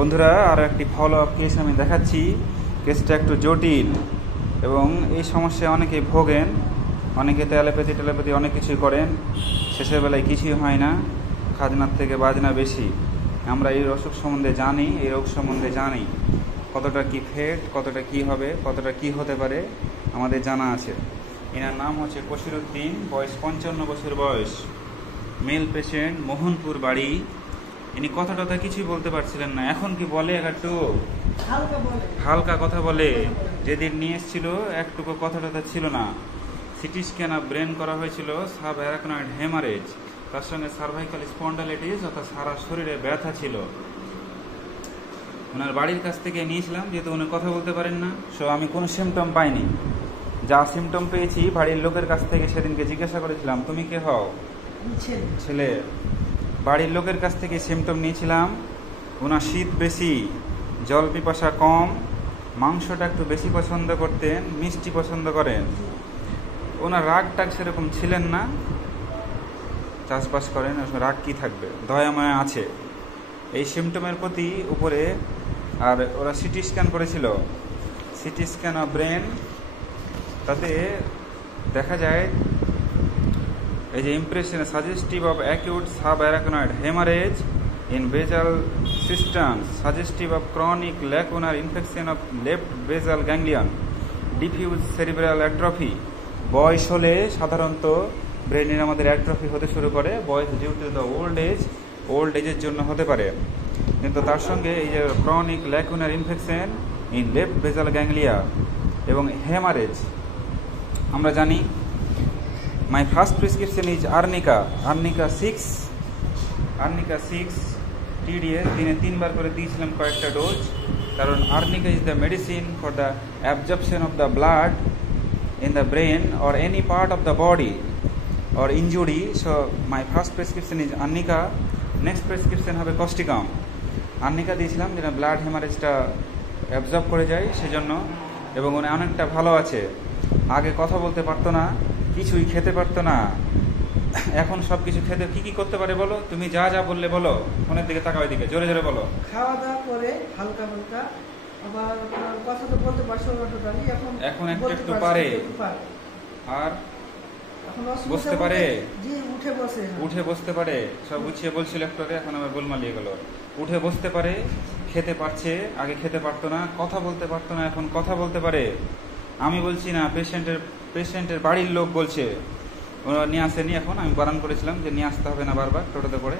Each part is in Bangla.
বন্ধুরা, আরও একটি ফলো আপ কেস আমি দেখাচ্ছি। কেসটা একটু জটিল এবং এই সমস্যায় অনেকেই ভোগেন। অনেকে অ্যালোপ্যাথি অনেক কিছুই করেন, শেষের বেলায় কিছুই হয় না, খাজনার থেকে বাজনা বেশি। আমরা এই অসুখ সম্বন্ধে জানি, এই রোগ সম্বন্ধে জানি, কতটা কি ফেট, কতটা কি হবে, কতটা কি হতে পারে আমাদের জানা আছে। এনার নাম হচ্ছে কসিরউদ্দিন, বয়স 55 বছর বয়স, মেল পেশেন্ট, মোহনপুর বাড়ি। ইনি কথা টথা কিছুই বলতে পারছিলেন না, এখন কি বলে একটু হালকা কথা বলে। যেদিন নিয়ে এসেছিল একটুকু কথা টথা ছিল না। সিটি স্ক্যান অফ ব্রেন করা হয়েছিল, সাব অ্যারাকনয়েড হেমারেজ, তার সঙ্গে সার্ভাইকাল স্পন্ডালাইটিস অর্থাৎ সারা শরীরে ব্যথা ছিল। ওনার বাড়ির কাছ থেকে নিয়েছিলাম, যেহেতু উনি কথা বলতে পারেন না, সো আমি কোনো সিমটম পাইনি। যা সিমটম পেয়েছি বাড়ির লোকের কাছ থেকে সেদিনকে জিজ্ঞাসা করেছিলাম, তুমি কে হও? ছেলে। বাড়ির লোকের কাছ থেকে সিমটম নিয়েছিলাম। ওনার শীত বেশি, জল পিপাসা কম, মাংসটা একটু বেশি পছন্দ করতেন, মিষ্টি পছন্দ করেন। ওনার রাগ টাগ সেরকম ছিলেন না, চাষবাস করেন, রাগ কি থাকবে, দয়াময় আছে। এই সিমটমের প্রতি উপরে আর ওরা সিটি স্ক্যান করেছিল, সিটি স্ক্যান অফ ব্রেন, তাতে দেখা যায় এই যে impression suggestive of acute subarachnoid haemorrhage in basal systems, suggestive of chronic lacunar infection of left basal ganglion, diffuse cerebral atrophy. বয়স হলে সাধারণত ব্রেনের আমাদের অ্যাট্রফি হতে শুরু করে, বয়স ডিউ টু দ্য ওল্ড এজের জন্য হতে পারে। কিন্তু তার সঙ্গে এই যে chronic lacunar infection in left বেজাল গ্যাংলিয়া এবং হেমারেজ। আমরা জানি my first prescription is arnica 6 TDS, দিনে 3 বার করে দিয়েছিলাম কয়েকটা ডোজ। কারণ arnica is the medicine for the absorption of the blood in the brain or any part of the body or injury. So my first prescription is Arnica, next prescription হবে Costicam. আর্নিকা দিয়েছিলাম যেটা ব্লাড হেমারেজটা অ্যাবজর্ব করে যায় সেজন্য, এবং উনি অনেকটা ভালো আছে। আগে কথা বলতে পারতো না, কিছুই খেতে পারতো না, এখন সব কিছু খেতে কি করতে পারে বলো? তুমি যা যা বললে বলো, ফোনের দিকে তাকাও, দিকে জোরে জোরে বলো। খাওয়া দাওয়া করে হালকা হালকা, আবার কথা তো বলতে পারছো, এখন একটু পারে, আর বসতে পারে, উঠে বসতে পারে, সব গুছিয়ে বলছিল একটু আগে, এখন আমার গোলমালিয়ে গেল। উঠে বসতে পারে, খেতে পারছে, আগে খেতে পারতো না, কথা বলতে পারতো না, এখন কথা বলতে পারে। আমি বলছি না, পেশেন্টের বাড়ির লোক বলছে। ওরা নিয়ে আসেনি, এখন আমি বারণ করেছিলাম যে নিয়ে আসতে হবে না বারবার, টোটোতে করে।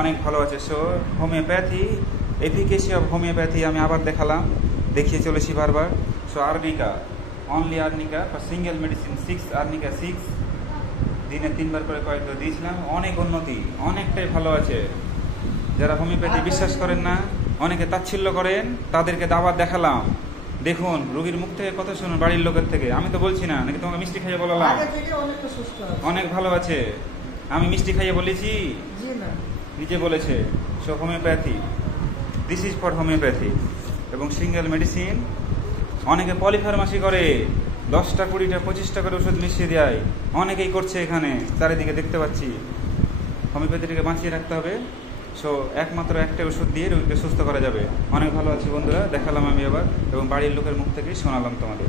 অনেক ভালো আছে। So homeopathy, efficacy of homeopathy আমি আবার দেখিয়ে চলেছি বারবার। So arnica, only arnica for single medicine, arnica 6 দিনে 3 বার করে কয়েকটা দিয়েছিলাম। অনেক উন্নতি, অনেকটাই ভালো আছে। যারা হোমিওপ্যাথি বিশ্বাস করেন না, অনেকে তাচ্ছিল্য করেন, তাদেরকে দাওয়াত দেখালাম। দেখুন, রোগীর মুখ থেকে কথা শুনুন, বাড়ির লোকের থেকে। আমি তো বলছি না, নাকি তোমাকে মিষ্টি খাইয়ে বললাম অনেক ভালো আছে? আমি মিষ্টি খাইয়ে বলেছি? নিজে বলেছে। So homeopathy, this is for homeopathy এবং সিঙ্গেল মেডিসিন। অনেকে পলিফার্মাসি করে, 10টা 20টা 25টা করে ওষুধ মিশিয়ে দেয়, অনেকেই করছে এখানে, চারিদিকে দেখতে পাচ্ছি। হোমিওপ্যাথিটাকে বাঁচিয়ে রাখতে হবে। সো একমাত্র একটা ওষুধ দিয়ে রোগীকে সুস্থ করা যাবে। অনেক ভালো আছে বন্ধুরা, দেখালাম আমি আবার, এবং বাড়ির লোকের মুখ থেকেই শোনালাম তোমাদের।